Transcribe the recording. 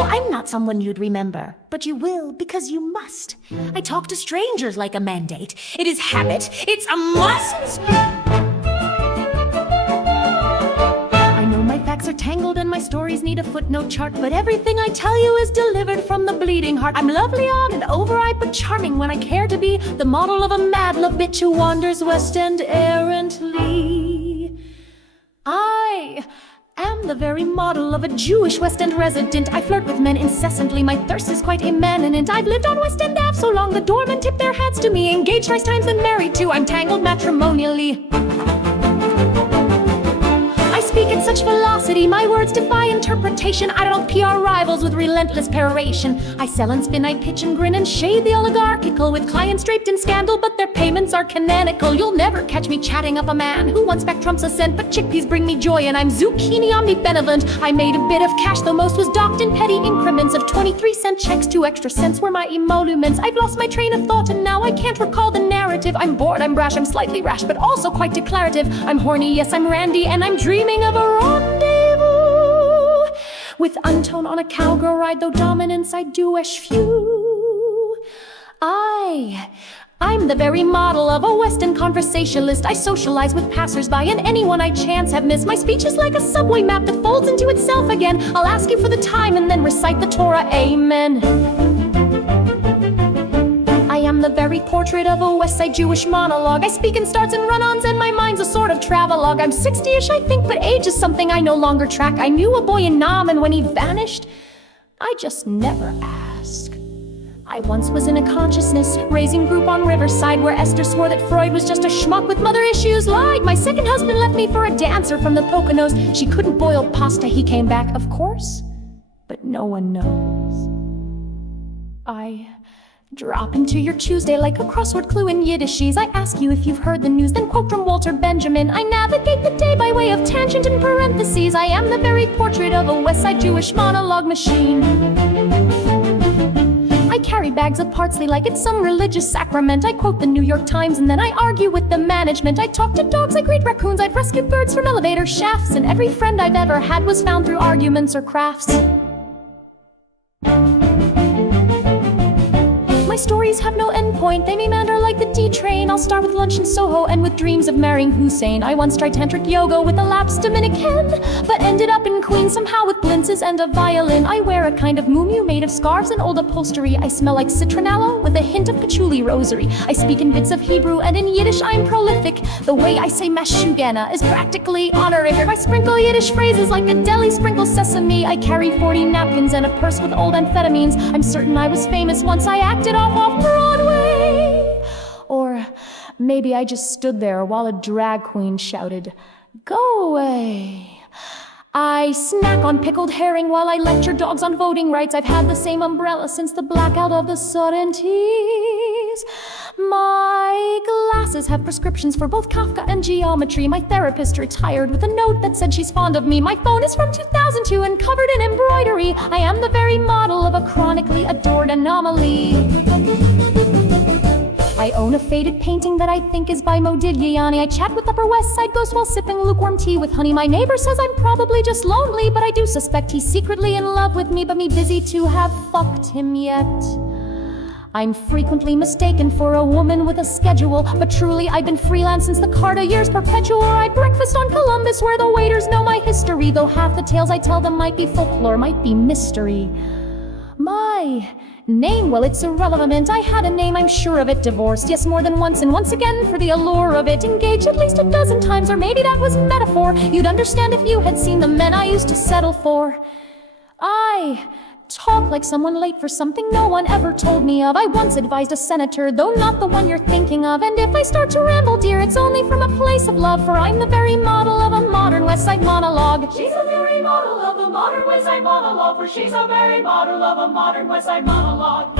No, I'm not someone you'd remember, but you will because you must. I talk to strangers like a mandate. It is habit. It's a must. I know my facts are tangled and my stories need a footnote chart, but everything I tell you is delivered from the bleeding heart. I'm lovely, odd, and overripe, but charming when I care to be the model of a mad love bitch who wanders West End errantly. I am the very model of a Jewish West End resident. I flirt with men incessantly, my thirst is quite immanent. I've lived on West End Ave so long the doormen tip their hats to me. Engaged thrice times and married too, I'm tangled matrimonially. I speak at such velocity, my words defy interpretation. I don't PR rivals with relentless peroration. I sell and spin, I pitch and grin and shade the oligarchical, with clients draped in scandal, but their payments are canonical. You'll never catch me chatting up a man who wants back Trump's ascent, but chickpeas bring me joy and I'm zucchini omnibenevolent. I made a bit of cash, though most was docked in petty increments of 23-cent checks. 2 extra cents were my emoluments. I've lost my train of thought and now I can't recall the narrative. I'm bored, I'm brash, I'm slightly rash, but also quite declarative. I'm horny, yes, I'm randy, and I'm dreaming of a rendezvous with untone on a cowgirl ride, though dominance I do eschew. I'm the very model of a West End conversationalist. I socialize with passers-by and anyone I chance have missed. My speech is like a subway map that folds into itself again. I'll ask you for the time and then recite the Torah, amen. I am the very portrait of a West Side Jewish monologue. I speak in starts and run-ons and my mind's a sort of travelogue. I'm 60-ish, I think, but age is something I no longer track. I knew a boy in Nam, and when he vanished, I just never asked. I once was in a consciousness raising group on Riverside, where Esther swore that Freud was just a schmuck with mother issues. Lied. My second husband left me for a dancer from the Poconos. She couldn't boil pasta. He came back, of course, but no one knows. I drop into your Tuesday like a crossword clue in Yiddishese. I ask you if you've heard the news, then quote from Walter Benjamin. I navigate the day by way of tangent and parentheses. I am the very portrait of a West Side Jewish monologue machine. I carry bags of parsley like it's some religious sacrament. I quote the New York Times and then I argue with the management. I talk to dogs, I greet raccoons, I've rescued birds from elevator shafts, and every friend I've ever had was found through arguments or crafts. My stories have no endpoint, they meander like the D train. I'll start with lunch in Soho, end with dreams of marrying Hussein. I once tried tantric yoga with a lapsed Dominican, but ended up in Queens somehow with blintzes and a violin. I wear a kind of muumuu made of scarves and old upholstery. I smell like citronella with a hint of patchouli rosary. I speak in bits of Hebrew and in Yiddish I'm prolific. The way I say mashugana is practically honorific. I sprinkle Yiddish phrases like a deli sprinkles sesame. I carry 40 napkins and a purse with old amphetamines. I'm certain I was famous once I acted off Broadway. Or maybe I just stood there while a drag queen shouted, "Go away." I snack on pickled herring while I lecture dogs on voting rights. I've had the same umbrella since the blackout of the 70s. My glasses have prescriptions for both Kafka and geometry. My therapist retired with a note that said she's fond of me. My phone is from 2002 and covered in embroidery. I am the very model of a chronically adored anomaly. I own a faded painting that I think is by Modigliani. I chat with Upper West Side ghosts while sipping lukewarm tea with honey. My neighbor says I'm probably just lonely, but I do suspect he's secretly in love with me, but me busy to have fucked him yet. I'm frequently mistaken for a woman with a schedule, but truly I've been freelance since the Carter years perpetual. I breakfast on Columbus where the waiters know my history, though half the tales I tell them might be folklore, might be mystery. My name, well, it's irrelevant. I had a name, I'm sure of it. Divorced, yes, more than once, and once again for the allure of it. Engaged at least a dozen times, or maybe that was metaphor. You'd understand if you had seen the men I used to settle for. I talk like someone late for something no one ever told me of. I once advised a senator, though not the one you're thinking of. And if I start to ramble, dear, it's only from a place of love, for I'm the very model of a modern West Side monologue. She's a very model of a modern West Side monologue, for she's a very model of a modern West Side monologue.